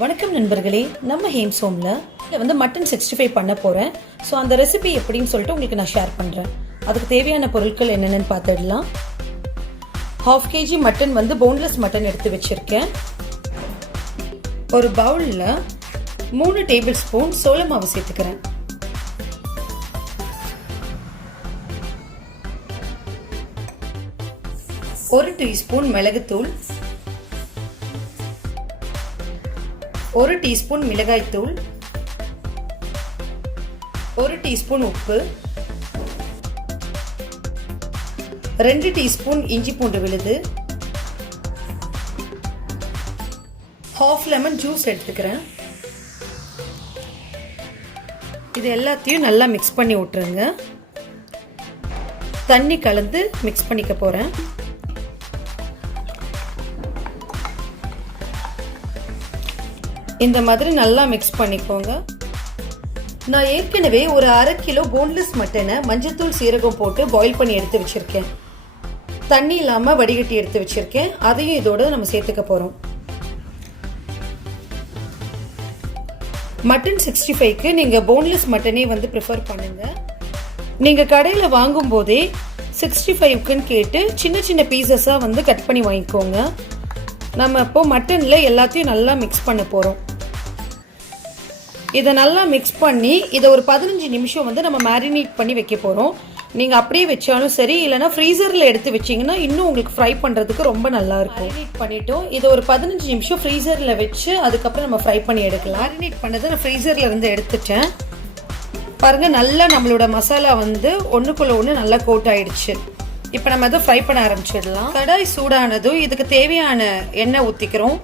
வணக்கம் நண்பர்களே, நம்ம ஹேம்ஸ் ஹோமில் மட்டன் 65 பண்ண போகிறேன். ஸோ அந்த ரெசிபி எப்படின்னு சொல்லிட்டு உங்களுக்கு நான் ஷேர் பண்ணுறேன். அதுக்கு தேவையான பொருட்கள் என்னென்னு பார்த்துடலாம். 1/2 kg மட்டன் போன்லெஸ் மட்டன் எடுத்து வச்சுருக்கேன். ஒரு பவுலில் 3 டேபிள் ஸ்பூன் சோள மாவு சேர்த்துக்கிறேன். ஒரு டீஸ்பூன் மிளகுத்தூள், 1 டீஸ்பூன் மிளகாய்த்தூள், 1 டீஸ்பூன் உப்பு, 2 டீஸ்பூன் இஞ்சி பூண்டு விழுது, 1/2 லெமன் ஜூஸ் எடுத்துக்கிறேன். இது எல்லாத்தையும் நல்லா மிக்ஸ் பண்ணி விட்டுருங்க. தண்ணி கலந்து மிக்ஸ் பண்ணிக்க போகிறேன். இந்த மாதிரி நல்லா மிக்ஸ் பண்ணிக்கோங்க. நான் ஏற்கனவே ஒரு 1/2 கிலோ போன்லெஸ் மட்டனை மஞ்சத்தூள் சீரகம் போட்டு பாயில் பண்ணி எடுத்து வச்சிருக்கேன். தண்ணி இல்லாமல் வடிகட்டி எடுத்து வச்சிருக்கேன். அதையும் இதோட நம்ம சேர்த்துக்க போகிறோம். மட்டன் 65க்கு நீங்கள் போன்லெஸ் மட்டனே ப்ரிஃபர் பண்ணுங்க. நீங்கள் கடையில் வாங்கும் போதே 65க்குன்னு கேட்டு சின்ன சின்ன பீசஸாக கட் பண்ணி வாங்கிக்கோங்க. நம்ம இப்போ மட்டனில் எல்லாத்தையும் நல்லா மிக்ஸ் பண்ண போகிறோம். இதை நல்லா மிக்ஸ் பண்ணி இதை ஒரு 15 நிமிஷம் நம்ம மேரினேட் பண்ணி வைக்க போகிறோம். நீங்கள் அப்படியே வச்சாலும் சரி, இல்லைனா ஃப்ரீசரில் எடுத்து வச்சிங்கன்னா இன்னும் உங்களுக்கு ஃப்ரை பண்ணுறதுக்கு ரொம்ப நல்லா இருக்கும். மேரினேட் பண்ணிட்டோம். இதை ஒரு 15 நிமிஷம் ஃப்ரீசரில் வச்சு அதுக்கப்புறம் நம்ம ஃப்ரை பண்ணி எடுக்கலாம். மேரினேட் பண்ணதை நான் ஃப்ரீசரில் இருந்து எடுத்துட்டேன். பாருங்கள், நல்லா நம்மளோட மசாலா ஒன்றுக்குள்ள ஒன்று நல்லா கோட் ஆயிடுச்சு. இப்போ நம்ம அதை ஃப்ரை பண்ண ஆரம்பிச்சிடலாம். கடாய் சூடானதும் இதுக்கு தேவையான எண்ணெய் ஊற்றிக்கிறோம்.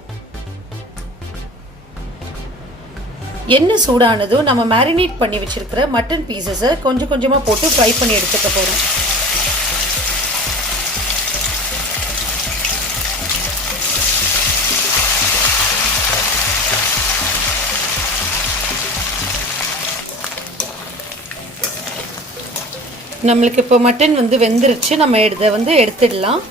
எண்ணெய் சூடானதும் நம்ம மேரினேட் பண்ணி வச்சிருக்கிற மட்டன் பீசஸை கொஞ்சம் கொஞ்சமாக போட்டு ஃப்ரை பண்ணி எடுத்துக்க போகிறோம். நம்மளுக்கு இப்போ மட்டன் வெந்துருச்சு. நம்ம இதை எடுத்துடலாம்.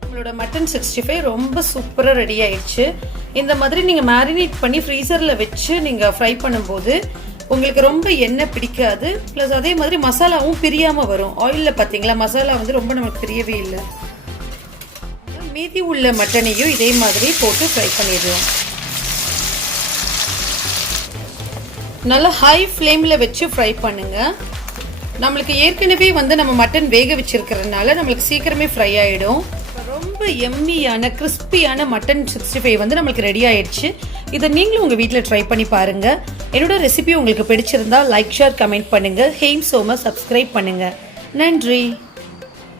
நம்மளோட மட்டன் 65 ரொம்ப சூப்பராக ரெடி ஆயிடுச்சு. இந்த மாதிரி நீங்கள் மேரினேட் பண்ணி ஃப்ரீசரில் வச்சு நீங்கள் ஃப்ரை பண்ணும்போது உங்களுக்கு ரொம்ப எண்ணெய் பிடிக்காது. ப்ளஸ் அதே மாதிரி மசாலாவும் பிரியாமல் வரும். ஆயிலில் பார்த்தீங்களா, மசாலா ரொம்ப நமக்கு பிரியவே இல்லை. மீதி உள்ள மட்டனையும் இதே மாதிரி போட்டு ஃப்ரை பண்ணிடுவோம். நல்லா ஹை ஃப்ளேமில் வச்சு ஃப்ரை பண்ணுங்க. நம்மளுக்கு ஏற்கனவே நம்ம மட்டன் வேக வச்சிருக்கிறதுனால நம்மளுக்கு சீக்கிரமே ஃப்ரை ஆகிடும். ரொம்ப எம்மியான கிறிஸ்பியான மட்டன் 65 நம்மளுக்கு ரெடி ஆயிடுச்சு. இதை நீங்களும் உங்கள் வீட்டில் ட்ரை பண்ணி பாருங்க. என்னோட ரெசிபி உங்களுக்கு பிடிச்சிருந்தா லைக், ஷேர், கமெண்ட் பண்ணுங்க. ஹேம்ஸ் ஹோமை சப்ஸ்கிரைப் பண்ணுங்க. நன்றி.